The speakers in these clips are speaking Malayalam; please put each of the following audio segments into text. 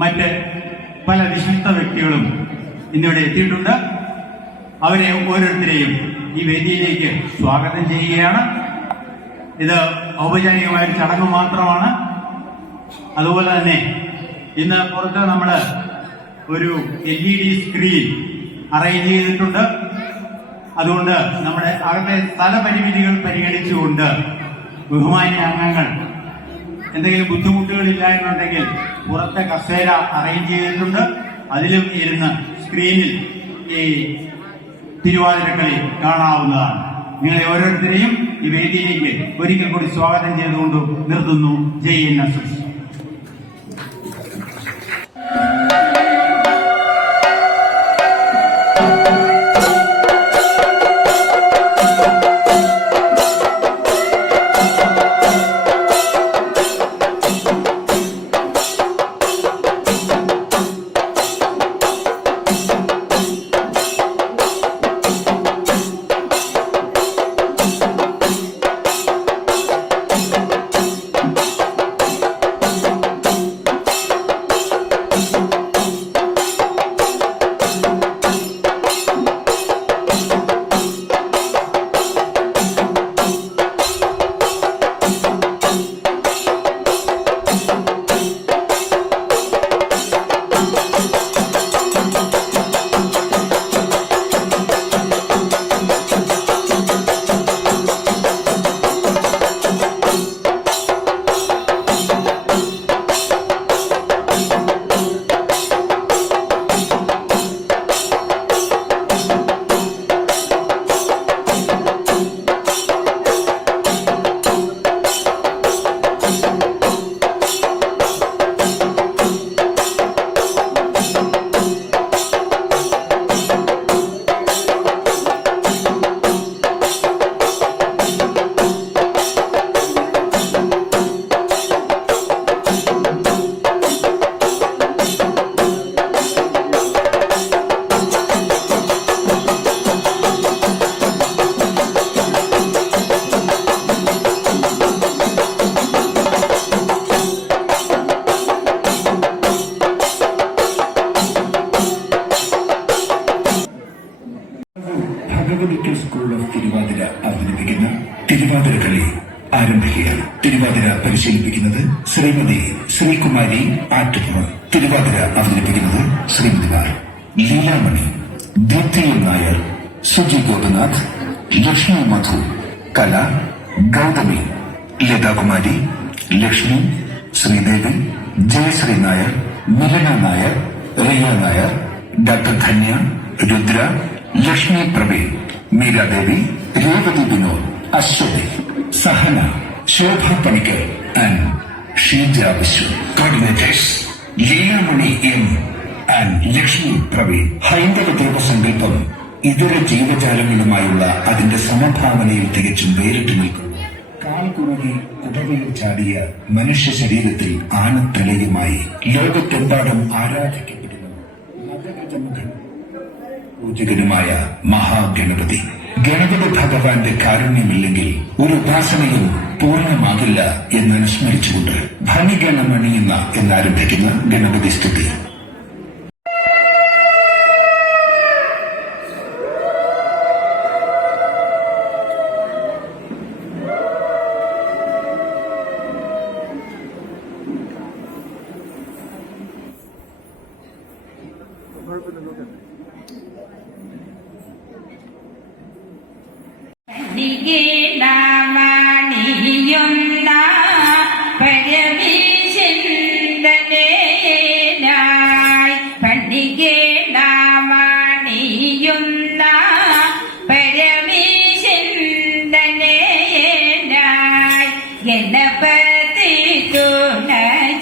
മറ്റ് പല വിശിഷ്ട വ്യക്തികളും ഇന്നിവിടെ എത്തിയിട്ടുണ്ട്. അവരെ ഓരോരുത്തരെയും ഈ വേദിയിലേക്ക് സ്വാഗതം ചെയ്യുകയാണ്. ഇത് ഔപചാരികമായ ഒരു ചടങ്ങ് മാത്രമാണ്. അതുപോലെ തന്നെ ഇന്ന് പുറത്ത് നമ്മൾ ഒരു LED സ്ക്രീൻ അറേഞ്ച് ചെയ്തിട്ടുണ്ട്. അതുകൊണ്ട് നമ്മുടെ അകത്തെ സ്ഥലപരിമിതികൾ പരിഗണിച്ചുകൊണ്ട് ബഹുമാന്യ അംഗങ്ങൾ എന്തെങ്കിലും ബുദ്ധിമുട്ടുകളില്ല എന്നുണ്ടെങ്കിൽ പുറത്തെ കസേര അറേഞ്ച് ചെയ്തിട്ടുണ്ട്. അതിലും ഇരുന്ന് സ്ക്രീനിൽ ഈ തിരുവാതിരക്കളി കാണാവുന്നതാണ്. നിങ്ങളെ ഓരോരുത്തരെയും ഈ വേദിയിലേക്ക് ഒരിക്കൽ കൂടി സ്വാഗതം ചെയ്തുകൊണ്ട് നിർത്തുന്നു. ജയ് NSS. സ്കൂൾ ഓഫ് തിരുവാതിര അവതരിപ്പിക്കുന്ന തിരുവാതിര കളി ആരംഭിക്കുകയാണ്. തിരുവാതിര പരിശീലിപ്പിക്കുന്നത് ശ്രീമതി ശ്രീകുമാരി ആറ്റുപുറം. തിരുവാതിര അവതരിപ്പിക്കുന്നത് ശ്രീമതിമാർ Leelamani, Deepthi Nair, Suji ഗോപനാഥ്, Lakshmi Madhu, Kala, Gauthami, Lathakumari, Lakshmi, Sreedevi, Jayasree Nair, Milana Nair, Riya Nair, doctor Dhanya, Rudra, Lakshmi Praveen, Meeradevi, Revathi Vinod, Aswathy, Sahana, Shobha Panicker and Sheeja Viswa. Coordinators Leelamani M and Lakshmi Praveen. ഹൈന്ദവ ദൈവസങ്കല്പം ഇതര ജീവജാലങ്ങളുമായുള്ള അതിന്റെ സമഭാവനയിൽ തികച്ചും വേറിട്ട് നിൽക്കുന്നു. കാൽ കുറുകി കുടവയിൽ ചാടിയ മനുഷ്യ ശരീരത്തിൽ ആനത്തലയുമായി ലോകത്തെമ്പാടും ആരാധിക്കപ്പെടുന്നു മതഗജമുഖൻ പൂജകനുമായ മഹാഗണപതി. ഗണപതി ഭഗവാന്റെ കാരുണ്യമില്ലെങ്കിൽ ഒരു ഉപാസനയും പൂർണ്ണമാകില്ല എന്നനുസ്മരിച്ചുകൊണ്ട് ഭണിഗണമണിയുന്ന എന്നാരംഭിക്കുന്ന ഗണപതി സ്തുതി. ണിയുന്ന പരമീശിന്തനായി പണ്ടികേണമണിയുന്ന പരമീശിന്തനായി ഗണപതി തുണ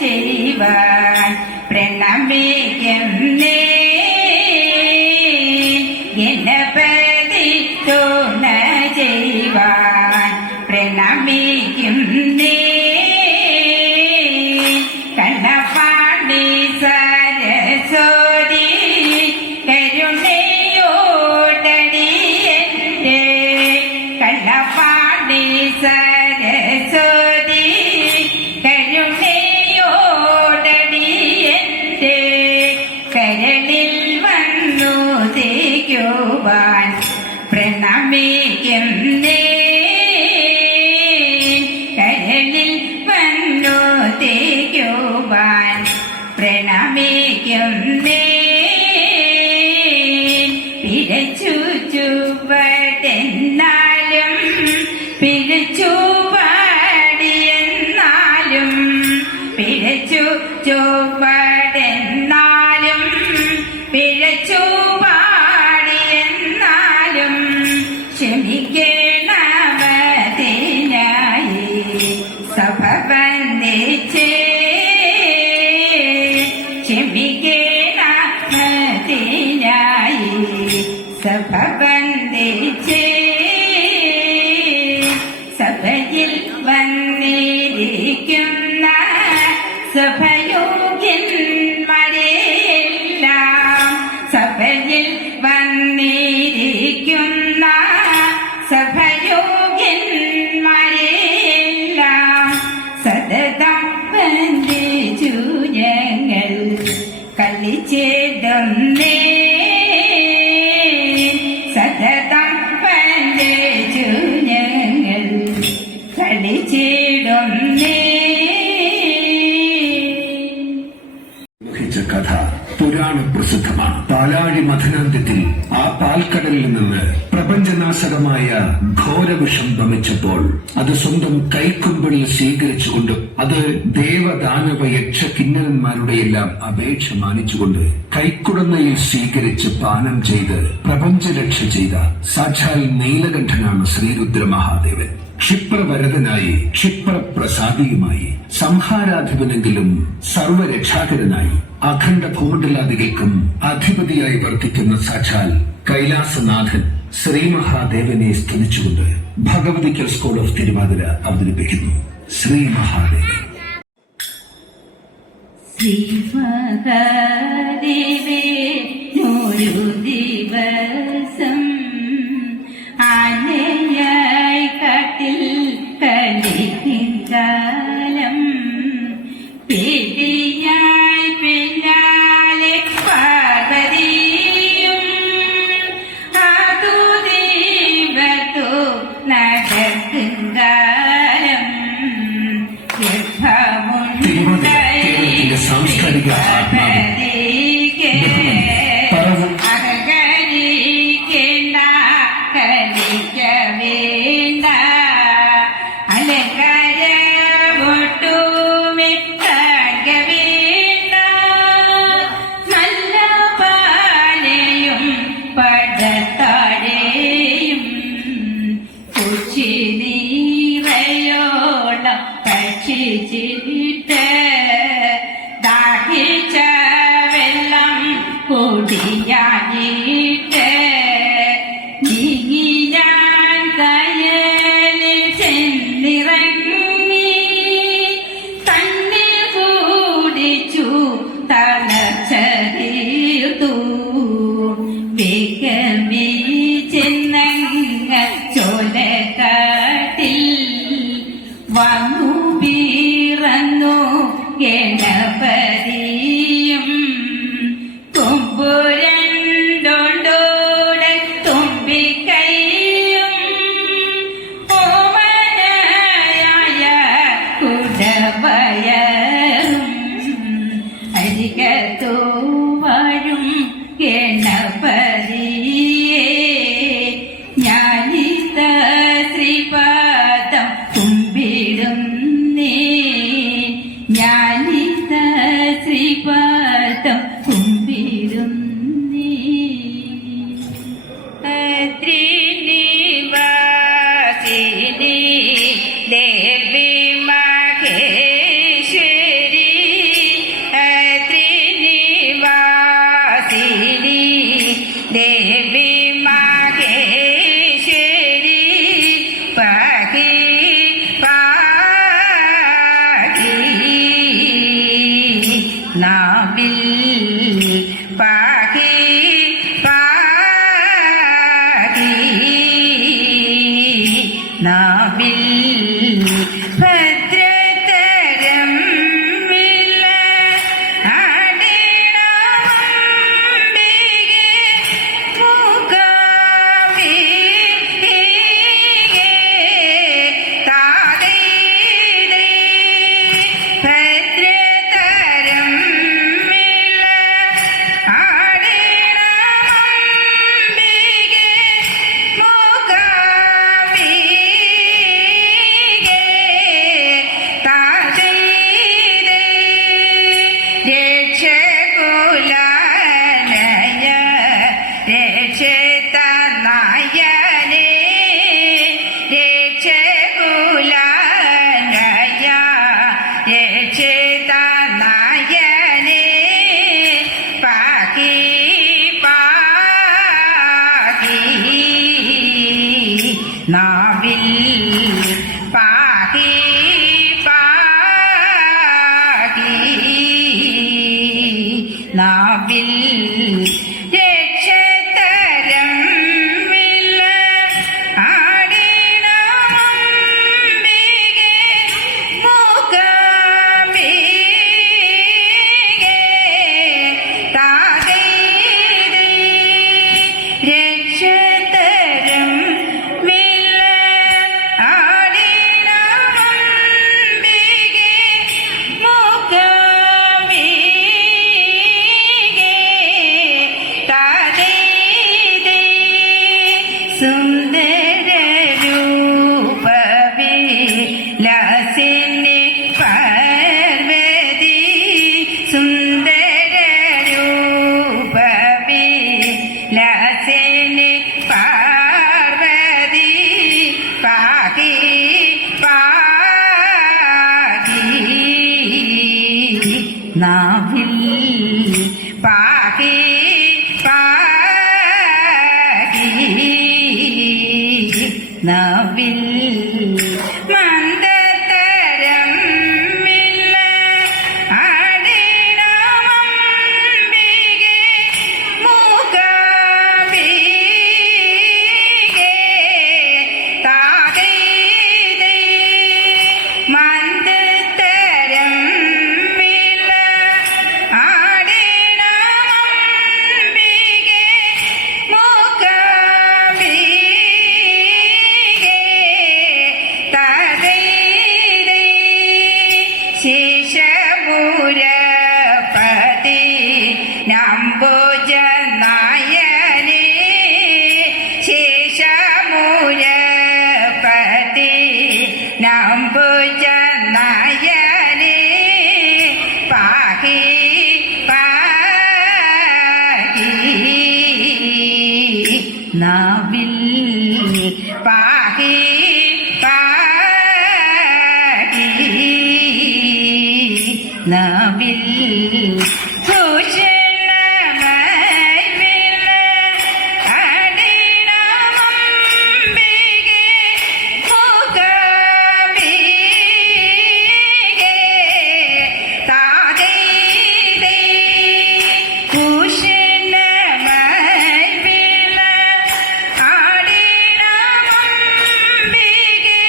ചെയ്യുവാൻ പ്രണമിക്കുന്നേ. ഗണപതി തുണ ചെയ്യുവാൻ കരളിൽ വന്നു തേക്കുവാൻ പ്രണമിക്കുന്നേ കരളിൽ വന്നു തേക്കുവാൻ പ്രണമിക്കുന്നേ പിഴച്ചു ചുവടെന്നാലും പിഴച്ചു പാടിയെന്നാലും പിഴച്ചു ചുവടെന്നാലും പിഴച്ചു പാടിയെന്നാലും ക്ഷമിക്കണമതിനായി സഭ വന്ദിച്ചേ ക്ഷമിക്കണമതിനായി സഭ വന്ദിച്ചേ സഭയിൽ വന്നിരിക്കുന്ന സഭയോഗ്യന്മാരെല്ലാം സഭയിൽ വന്നിരിക്കുന്ന സഭയോഗ്യന്മാരെല്ലാം സതതം വന്ദിച്ചു ഞങ്ങൾ കളിച്ചിടുന്നേ സതതം വന്ദിച്ചു ഞങ്ങൾ കളിച്ചിടുന്നേ. വഹിച്ച കഥ പുരാണ പ്രസിദ്ധമാണ്. പാലാഴി മഥനാന്ത്യത്തിൽ ആ പാൽക്കടലിൽ നിന്ന് പ്രപഞ്ചനാശകമായ ഘോരവിഷം വമിച്ചപ്പോൾ അത് സ്വന്തം കൈക്കുമ്പിളിൽ സ്വീകരിച്ചുകൊണ്ട് അത് ദേവദാനവ യക്ഷ കിന്നരന്മാരുടെയെല്ലാം അപേക്ഷ മാനിച്ചുകൊണ്ട് കൈക്കുടന്നയിൽ സ്വീകരിച്ച് പാനം ചെയ്ത് പ്രപഞ്ചരക്ഷ ചെയ്ത സാക്ഷാൽ നീലകണ്ഠനാണ് ശ്രീരുദ്ര മഹാദേവൻ. ക്ഷിപ്രവരതനായി ക്ഷിപ്രപ്രസാദിയുമായി സംഹാരാധിപനെങ്കിലും സർവരക്ഷാകരനായി അഖണ്ഡ ഭൂമണ്ഡലാദികൾക്കും അധിപതിയായി വർത്തിക്കുന്ന സാക്ഷാൽ കൈലാസനാഥൻ ശ്രീ മഹാദേവനെ സ്തുതിച്ചുകൊണ്ട് ഭഗവതിക്കൽ സ്കൂൾ ഓഫ് തിരുവാതിര അവതരിപ്പിക്കുന്നു ശ്രീ മഹാദേവൻ. ശ്രീ മഹാദേവേ ഒരു ദിവസം ആനയായി കാട്ടിൽ കളിക്കും കാലം പേടിയായി പിന്നാലെ പാർവതിയും ആതു ദൈവത്തോ നടക്കും കാലം കേരളത്തിന്റെ സാംസ്കാരിക അകകരിക്കേണ്ട കളിക്ക വേണ്ട അലങ്കാര ഒട്ടുമേ കാഴ്ക വേണ്ട നല്ല പാലയും പടത്താഴയും കുച്ചി നീറയോളം ഭക്ഷിച്ചിട്ട് ദാഹിച്ച വെള്ളം കുടിയാനിട്ട് നീങ്ങി ഞാൻ കയലിൽ ചെന്നിറങ്ങി തന്നിൽ കൂടിച്ചു തളർച്ച തീർത്തു വേഗമേ ചെന്നങ്ങ ചോലക്കാട്ടിൽ വന്നു പിറന്നു ഗണപതിയും തുമ്പുരണ്ടോടോടെ തുമ്പിക്കൈയും ഓമനയായ കുടവയറും അരികത്തു വാഴും ഗണപതിയേ ഞാനിത ശ്രീപാദം കുമ്പിടുന്നേ ഞാനിത ശ്രീപാദം കുമ്പിടുന്നേ. ത്രിനിവാസിനി ദേവി മഹേശ്വരി ത്രിനിവാസിനി ദേവി മഹേശ്വരി പാഹി പാഹി നാവിൽ പാഹി പാഹി നാവിൽ ഭദ്രതരം വില ആടിടാം നാവിൽ രക്ഷതരം വില്ല ആടിനമ്പികെ മൂകാംബികെ താതൈ രക്ഷതരം വില്ല ആടിനമ്പികെ മൂകാംബികെ താതൈ സുന്ദര രൂപവിലാസിനി പാർവതി സുന്ദര രൂപവിലാസിനി പാർവതി പാകി പാകി നാവിൽ പാകി പാകി നാവിൽ മന്ദതരം മില്ല ആടിനമ്പികെ മൂകാംബികെ താതൈ മന്ദതരം മില്ല ആടിനമ്പികെ മൂകാംബികെ താതൈ ശേഷപുരപതി നമ്പൂജനായനെ ശേഷമുരപതി നമ്പൂജനായനെ പാഹി പാഹി നാവിൽ പാഹി പാഹി നാവിൽ ഭൂഷണമായി വില്ല ആടിനമ്പികെ മൂകാംബികെ താതൈ ഭൂഷണമായി വില്ല ആടിനമ്പികെ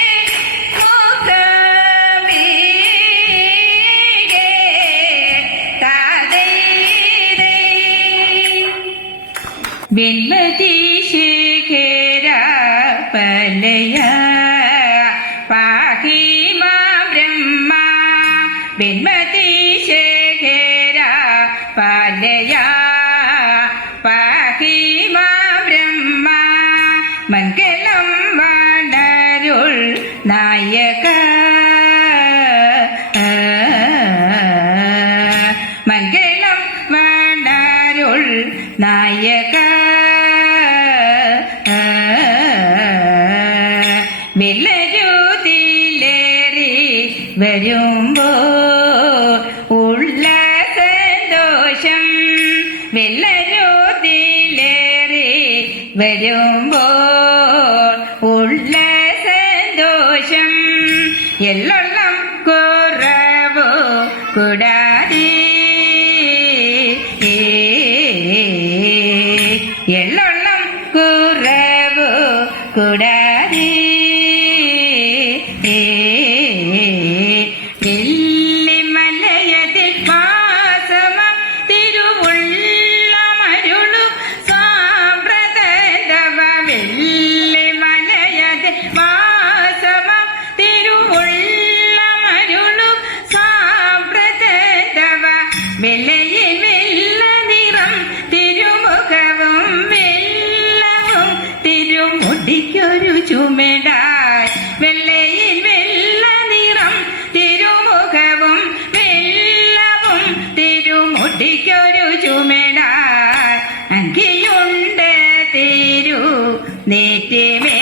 മൂകാംബികെ താതൈ വെൺമതി ശേഖര പലയ പാഹി മാ ബ്രഹ്മ വെൺമതി ശേഖര പലയ പാഹി മാ ബ്രഹ്മ മംഗളം വടരുൾ നായക മംഗളം വടരുൾ നായക വെള്ളരുതിലേറി വരുമ്പോ ഉള്ള സന്തോഷം വെള്ളരുതിലേറി വരുമ്പോ ഉള്ള സന്തോഷം എല്ലാം കുറവോ കൂടാതെ എല്ലാം കുറവോ കൂടാതെ വെള്ളിമലയതിൽ വാസമം തിരുവുള്ളമരുളു സാമ്പ്രദൈവ വെള്ളിമലയതിൽ വാസമം തിരുവുള്ളമരുളു സാമ്പ്രദൈവ വെള്ളയിൽ വെള്ള നിറം തിരുമുഖവും വെള്ളവും തിരുമുടിക്കൊരു ചുമടായി വെള്ളയിൽ വെള്ള നിറം തിരുമുഖവും വെള്ളവും തിരുമുടിക്കൊരു ചുമടായി അങ്കിയുണ്ട് തിരു നെറ്റിമേ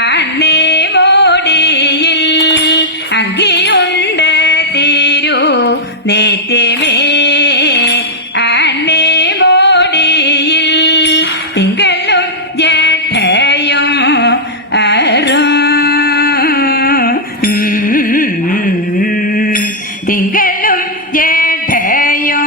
അണ്ണേ മോടിയിൽ അങ്കിയുണ്ട് തിരു നെറ്റിമേ അണ്ണേ മോടിയിൽ തിങ്കളും ജഠയും അറും തിങ്കളും ജഠയും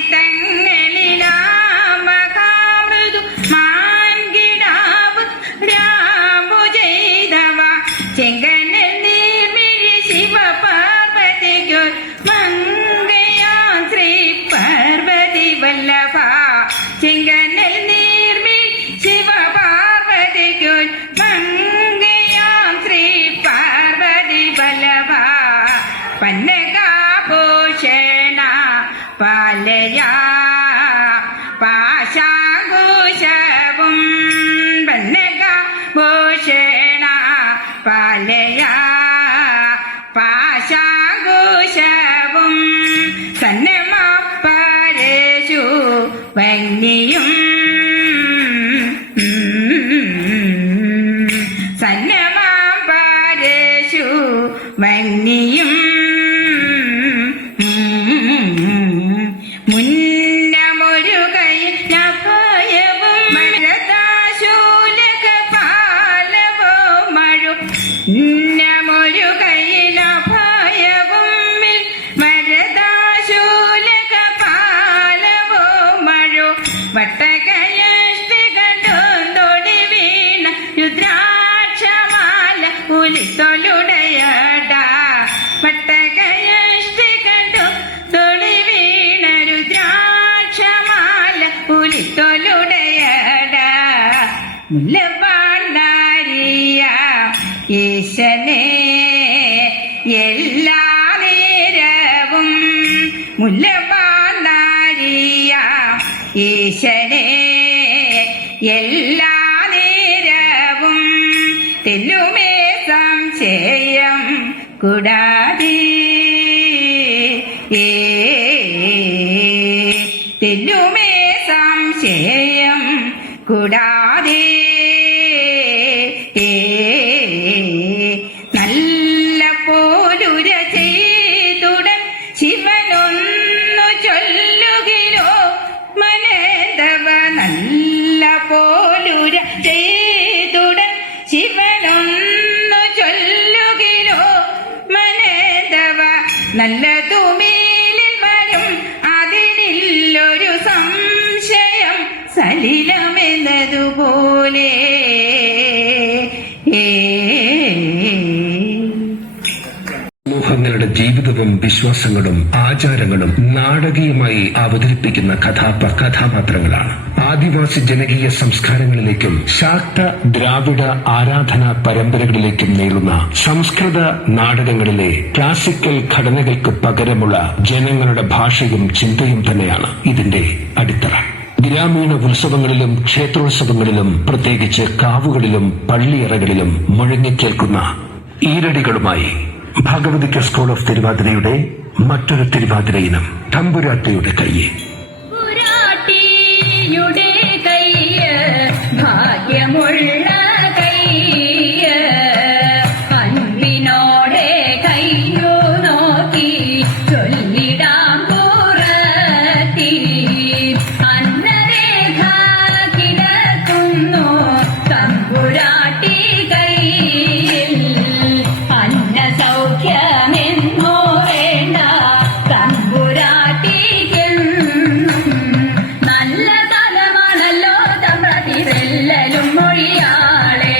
ഇംഗിതങ്ങളിലാ മഹാമൃദു മാൻകിടാവ് രാമു ചെയ്തവ ചെങ്കനൽ നീർമിഴി ശിവപാർവതിക്കു മങ്കയാം ശ്രീ പാർവതി വല്ലഭ ചെങ്കനൽ നീർമിഴി ശിവപാർവതിക്കു മങ്കയാം ശ്രീ പാർവതി വല്ലഭ പന്നകാഭൂഷണ പാലയാ പാശാഘോഷവും പന്നകാഭൂഷണ പാലയാ പാശാഘോഷവും സന്നമാപ്പരശു വന്യം സന്നമാപ്പരശു വന്യം മുന്നമൊരു കൈലഭയവും മഴതാശൂലക പാലവോ മഴു മുന്നമൊരു കൈലഭയവും മരതാശൂലക പാലവോ മഴു വട്ടകയഷ്ടി കണ്ടോടി വീണ രുദ്രാക്ഷമാല പുലിത്തൊലുടയട വട്ടകയഷ്ടി കണ്ടു തൊടി വീണ രുദ്രാക്ഷമാല പുലിത്തൊലുടയട മുല്ലപ്പാണ്ടാരിയ ഈശനെ എല്ലാ നേരവും മുല്ലപ്പാണ്ടാരിയ ഈശനെ എല്ലാ നേരവും തെല്ലുമേ സംശയം കൂടാതെ തെല്ലുമേ സംശയം കൂടാതെ നല്ല പോലുര ചെയ്തുടൻ ശിവനൊന്നു ചൊല്ലുകിലോ മനേതവ നല്ല പോലുര ചെയ്തുടൻ ശിവനൊന്നു ചൊല്ലുകിലോ മനേതവ നല്ല തുമേലിൽ വരും അതിനില്ലൊരു സംശയം സലിലമെന്നതുപോലെ സമൂഹങ്ങളുടെ ജീവിതവും വിശ്വാസങ്ങളും ആചാരങ്ങളും നാടകീയമായി അവതരിപ്പിക്കുന്ന കഥാപാത്രങ്ങളാണ്. ആദിവാസി ജനകീയ സംസ്കാരങ്ങളിലേക്കും ശാക്ത ദ്രാവിഡ ആരാധനാ പരമ്പരകളിലേക്കും നീളുന്ന സംസ്കൃത നാടകങ്ങളിലെ ക്ലാസിക്കൽ ഘടനകൾക്ക് പകരമുള്ള ജനങ്ങളുടെ ഭാഷയും ചിന്തയും തന്നെയാണ് ഇതിന്റെ അടിത്തറ. ഗ്രാമീണ ഉത്സവങ്ങളിലും ക്ഷേത്രോത്സവങ്ങളിലും പ്രത്യേകിച്ച് കാവുകളിലും പള്ളിയറകളിലും മുഴങ്ങിക്കേൾക്കുന്ന ഈരടികളുമായി ഭഗവതിക്ക് സ്കൂൾ ഓഫ് തിരുവാതിരയുടെ മറ്റൊരു തിരുവാതിര ഇനം തമ്പുരാട്ടിയുടെ കയ്യെ. ഭാഗ്യമുള്ള കയ്യ അൻപിനോടെ കയ്യോ നോക്കി ചൊല്ലിടാം പുറത്തി അന്നരേഖ കിടക്കുന്നു തമ്പുരാട്ടി കയ്യിൽ അന്ന സൗഖ്യമെന്നോ വേണ്ട തമ്പുരാട്ടിക്കെന്നും നല്ല തലമാണല്ലോ തമ്പ്രതിരെല്ലലും മൊഴിയാളെ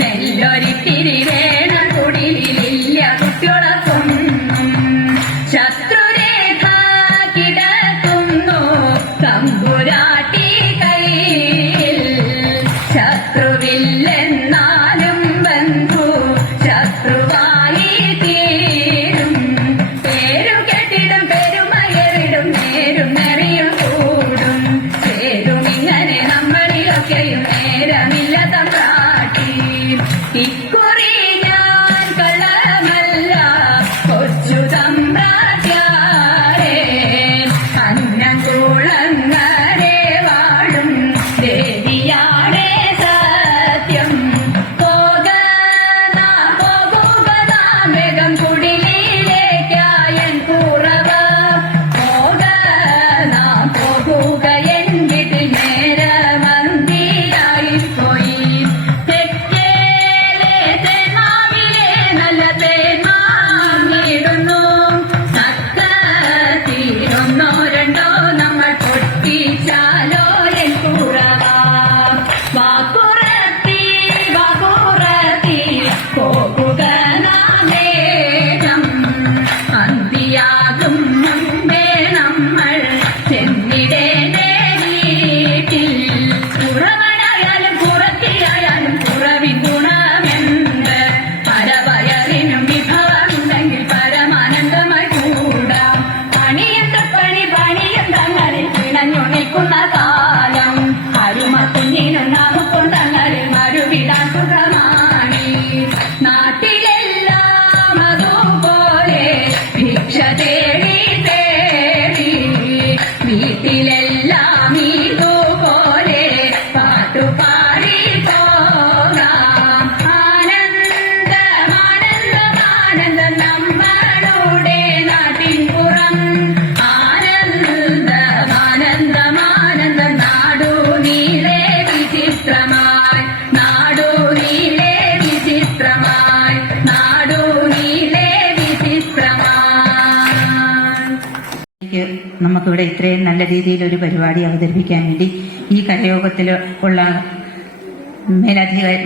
നെല്ലൊരിത്തിരി വേണ കുടിലില്ല കുട്ടികളൊക്കൊന്നും ശത്രുരേഖ കിടക്കുന്നു തമ്പുരാട്ടി കയ്യിൽ ശത്രുവില്ലെന്നാലും ബന്ധു ശത്രുവായി തീരും പേരു കെട്ടിടും പെരുമയറിടും നേരും നെറിയും കൂടും ചേരും ഇങ്ങനെ നമ്മളിലൊക്കെയും നേരമില്ല തമ്പ്രാട്ടി ഇക്കുറി ഞാൻ കള്ളമല്ല കൊച്ചു തമ്പ്രാട്യാരെ അന്നംകുളങ്ങരെ വാഴും ദേവിയാടെ സത്യം പോകുക വേഗം കുടിലേക്കായൻ കുറവ പോകുക വീട്ടിലെല്ലാം ഇതുപോലെ പാട്ടുപാടി പോകാം. ആനന്ദമാനന്ദമാനന്ദം നമ്മളുടെ നാട്ടിൻപുറം. ആനന്ദമാനന്ദമാനന്ദം നാടു നീളെ വിചിത്രമായി, നാടു നീളെ വിചിത്രമായി, നാടു നീളെ വിചിത്രമായി. നമുക്കിവിടെ ഇത്രയും നല്ല രീതിയിൽ ഒരു പരിപാടി അവതരിപ്പിക്കാൻ വേണ്ടി ഈ കരയോഗത്തിൽ ഉള്ള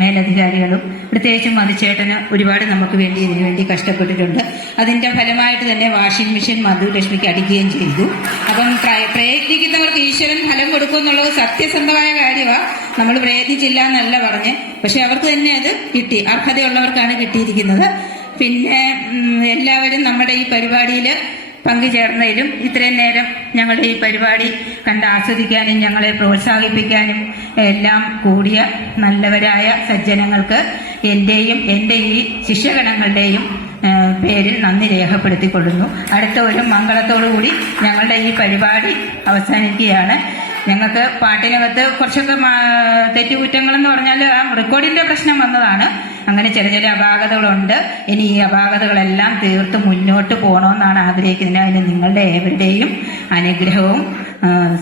മേലധികാരികളും പ്രത്യേകിച്ചും മധുചേട്ടന് ഒരുപാട് നമുക്ക് വേണ്ടി ഇതിനു വേണ്ടി കഷ്ടപ്പെട്ടിട്ടുണ്ട്. അതിന്റെ ഫലമായിട്ട് തന്നെ വാഷിംഗ് മെഷീൻ മധുലക്ഷ്മിക്ക് അടിക്കുകയും ചെയ്തു. അപ്പം പ്രയത്നിക്കുന്നവർക്ക് ഈശ്വരൻ ഫലം കൊടുക്കുമെന്നുള്ളത് സത്യസന്ധമായ കാര്യമാണ്. നമ്മൾ പ്രയത്നിച്ചില്ല എന്നല്ല പറഞ്ഞ്, പക്ഷെ അവർക്ക് തന്നെ അത് കിട്ടി. അർഹതയുള്ളവർക്കാണ് കിട്ടിയിരിക്കുന്നത്. പിന്നെ എല്ലാവരും നമ്മുടെ ഈ പരിപാടിയിൽ പങ്കുചേർന്നതിലും ഇത്രയും നേരം ഞങ്ങളുടെ ഈ പരിപാടി കണ്ട് ആസ്വദിക്കാനും ഞങ്ങളെ പ്രോത്സാഹിപ്പിക്കാനും എല്ലാം കൂടിയ നല്ലവരായ സജ്ജനങ്ങൾക്ക് എന്റെയും എന്റെ ഈ ശിഷ്യഗണങ്ങളുടെയും പേരിൽ നന്ദി രേഖപ്പെടുത്തിക്കൊള്ളുന്നു. അടുത്ത ഒരു മംഗളത്തോടുകൂടി ഞങ്ങളുടെ ഈ പരിപാടി അവസാനിക്കുകയാണ്. ഞങ്ങൾക്ക് പാട്ടിനകത്ത് കുറച്ചൊക്കെ തെറ്റുകുറ്റങ്ങളെന്ന് പറഞ്ഞാൽ ആ റെക്കോർഡിന്റെ പ്രശ്നം വന്നതാണ്. അങ്ങനെ ചില ചില അപാകതകളുണ്ട്. ഇനി ഈ അപാകതകളെല്ലാം തീർത്ത് മുന്നോട്ട് പോകണമെന്നാണ് ആഗ്രഹിക്കുന്നത്. അതിന് നിങ്ങളുടെ ഏവരുടെയും അനുഗ്രഹവും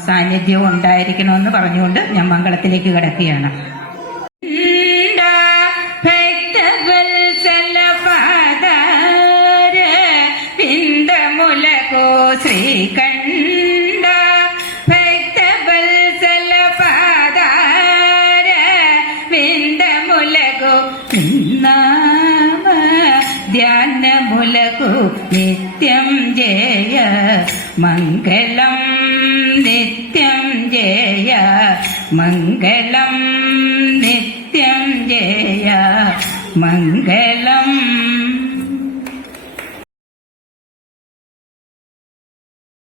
സാന്നിധ്യവും ഉണ്ടായിരിക്കണമെന്ന് പറഞ്ഞുകൊണ്ട് ഞാൻ മംഗളത്തിലേക്ക് കിടക്കുകയാണ്. ശ്രീകണ്ഠ ഭക്തവത്സല പാദാര വിന്ദമുലകു നാമ ധ്യാനമുലകു നിത്യം ജയ മംഗളം, നിത്യം ജയ മംഗളം, നിത്യം ജയ മംഗളം.